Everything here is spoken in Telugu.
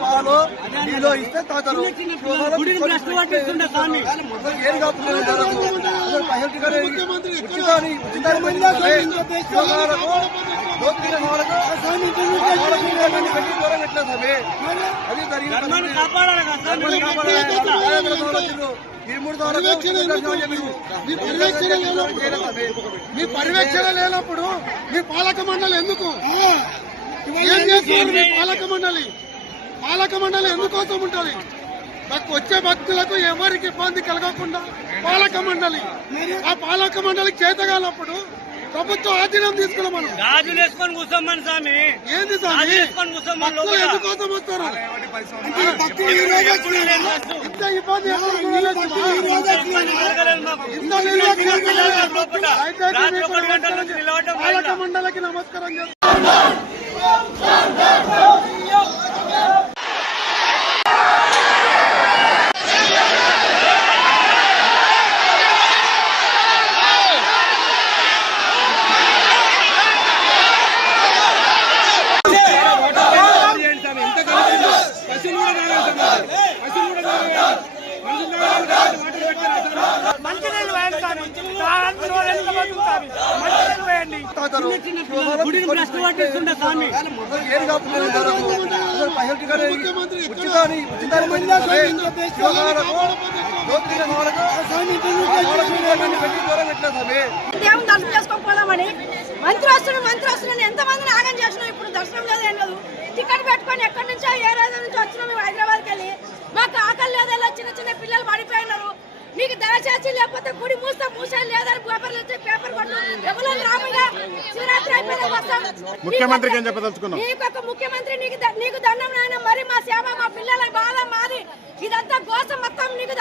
పాలు నీలో ఇస్తే తాగుతారు. మీ పర్యవేక్షణ లేనప్పుడు మీ పాలక మండలి ఎందుకు ఏం చేస్తున్నారు? మీ పాలక మండలి ఎందుకోసం ఉంటుంది? వచ్చే భక్తులకు ఎవరికి ఇబ్బంది కలగకుండా పాలక మండలి, ఆ పాలక మండలికి చేతగాలప్పుడు ప్రభుత్వం ఆధీనం తీసుకున్నాం. మనం గాజులు వేసుకొని కూర్చోమని స్వామి, ఏంది స్వామి భక్తులు ఎందుకోసం వస్తారు? ఇంత ఇబ్బంది పాలక మండలికి నమస్కారం చేస్తాం. దేవుని దర్శనం చేసుకోకపోదామని మంత్రి వస్తున్నాను ఎంతమందిని ఆగం చేసినాం. ఇప్పుడు దర్శనం లేదు, ఏం లేదు. టికెట్ పెట్టుకొని ఎక్కడి నుంచో ఏ రోజు నుంచి వచ్చినాం మేము హైదరాబాద్కి వెళ్ళి. మాకు ఆకలి లేదల్లా, చిన్న చిన్న పిల్లలు పడిపోయినారు. మీకు దయచేసి లేకపోతే గుడి మూసేది లేదని పేపర్ కొట్టు ఎవరు రాముగా శివరాత్రి అయిపోయినా వస్తాం. ముఖ్యమంత్రికి ఏం చెప్పదలుచుకున్నాం? నీకు ముఖ్యమంత్రి నీకు దండం నాయన, మరి మా సేవ మా పిల్లల బాధ మాది, ఇదంతా కోసం మొత్తం నీకు